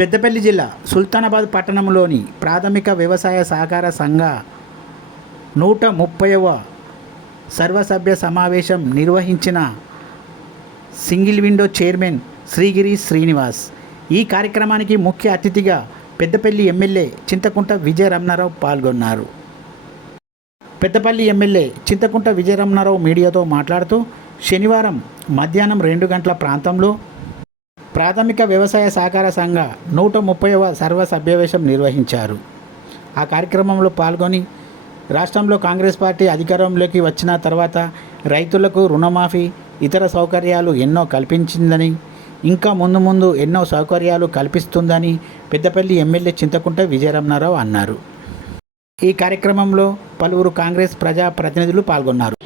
పెద్దపల్లి జిల్లా సుల్తానాబాద్ పట్టణంలోని ప్రాథమిక వ్యవసాయ సహకార సంఘ నూట ముప్పైవ సర్వసభ్య సమావేశం నిర్వహించిన single window chairman Srigiri Srinivas. ఈ కార్యక్రమానికి ముఖ్య అతిథిగా పెద్దపల్లి ఎమ్మెల్యే చింతకుంట విజయరమణారావు పాల్గొన్నారు. పెద్దపల్లి ఎమ్మెల్యే చింతకుంట విజయరమణారావు మీడియాతో మాట్లాడుతూ శనివారం మధ్యాహ్నం రెండు గంటల ప్రాంతంలో ప్రాథమిక వ్యవసాయ సహకార సంఘ నూట ముప్పైవ సర్వ సభ్యవేశం నిర్వహించారు. ఆ కార్యక్రమంలో పాల్గొని రాష్ట్రంలో కాంగ్రెస్ పార్టీ అధికారంలోకి వచ్చిన తర్వాత రైతులకు రుణమాఫీ ఇతర సౌకర్యాలు ఎన్నో కల్పించిందని ఇంకా ముందు ముందు ఎన్నో సౌకర్యాలు కల్పిస్తుందని పెద్దపల్లి ఎమ్మెల్యే చింతకుంట విజయరమణారావు అన్నారు. ఈ కార్యక్రమంలో పలువురు కాంగ్రెస్ ప్రజా ప్రతినిధులు పాల్గొన్నారు.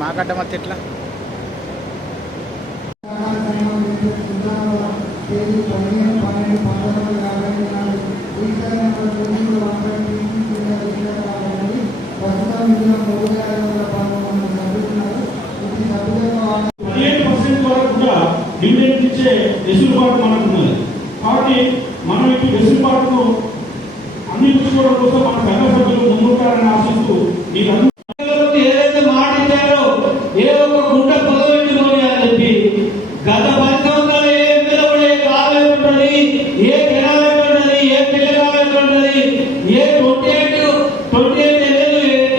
మాకడ్డ మధ్య ఎట్లా? డివిడెంట్ ఇచ్చే వెసులుబాటు మనకు ఉన్నది. కాబట్టి మనం ఈ వెసులుబాటును అందించుకోవడం కోసం మన సంఘ సభ్యులు ముందుంటారని ఆశిస్తూ మీరందరూ ఏదైతే మాట ఇచ్చారో ఏ ఒక్క గుంట పదవించుకోని అని చెప్పి గత పది సంవత్సరాలు ఏ ఎమ్మెల్యే కూడా ఏ A canal A twenty eight twenty eight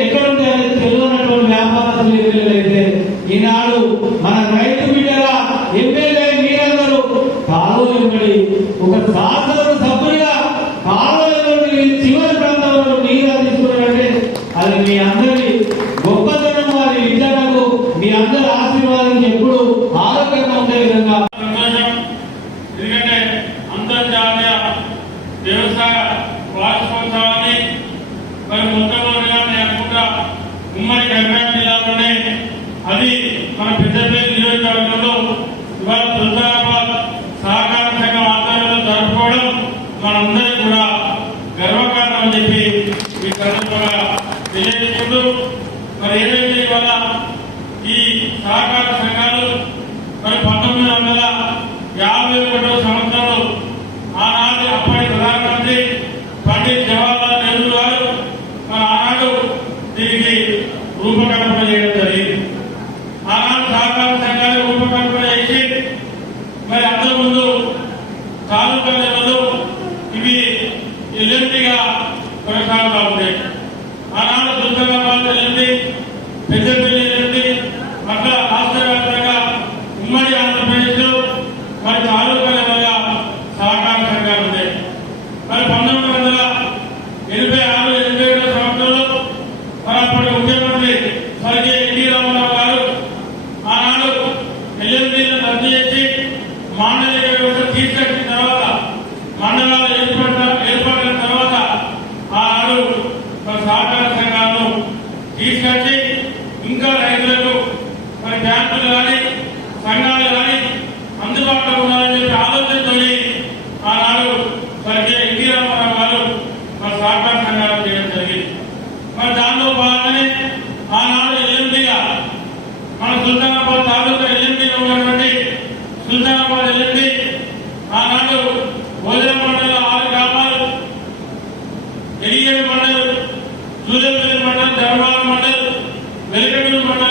ఎక్కడ ఉంటాయని తెలియనటువంటి వ్యాపారస్తులు ఈనాడు మన రైతు బిడ్డగా ఎమ్మెల్యే మీరందరూ కాలు వెంబడి అంతర్జాతీయ వ్యవసాయ వార్షికోత్సవాన్ని మరి మొట్టమొదటిగా లేకుండా ఉమ్మడి కరీంనగర్ జిల్లాలోనే అది మన పెద్దపల్లి నియోజకవర్గంలో ఇవాళ సుల్తానాబాద్ సహకార సంఘం ఆధ్వర్యంలో జరుపుకోవడం మనందరికీ కూడా గర్వకారణం అని చెప్పి ఈ సందర్భంగా తెలియజేసుకుంటూ మరి ఏదైతే ఇవాళ ఈ సహకార సంఘాలు మరి పంతొమ్మిది వందల యాభై ఒకటో సంవత్సరంలో ఆనాటి అప్పటి ప్రధానమంత్రి పండిత్ జవహర్లాల్ నెహ్రూ గారు మరి ఆనాడు దీనికి రూపకల్పన చేయడం జరిగింది. ఆనాడు సహకార సంఘాలు రూపకల్పన చేసి మరి అంతకుముందు తాలూకా లెవెల్లో ఇవి ఎల్ఎండిగా కొనసాగుతా ఉంటాయి ఆనాడు సుల్తానాబాద్ ఎల్ఎండి పెద్దపల్లి సమస్యలు తీర్చట్టిన తర్వాత మండలాలు ఏర్పడిన ఏర్పడిన తర్వాత ఆ ఆరు సహకార సంఘాలను తీసుకొచ్చి ఇంకా రైతులకు మరి బ్యాంకులు కానీ సంఘాలు కానీ అందుబాటులో ఉండాలని చెప్పి ఆలోచనతో ఆనాడు సరిగ్గా ఎన్టీ రామారావు గారు మరి సహకార సంఘాలు చేయడం జరిగింది. మరి దానిలో భాగంగానే ఆనాడు ఎల్ఎండిగా మన సుల్తానాబాద్ తాలూకా ఎల్ఎండిలో ఉన్నటువంటి సుల్తానా వెలుగును మన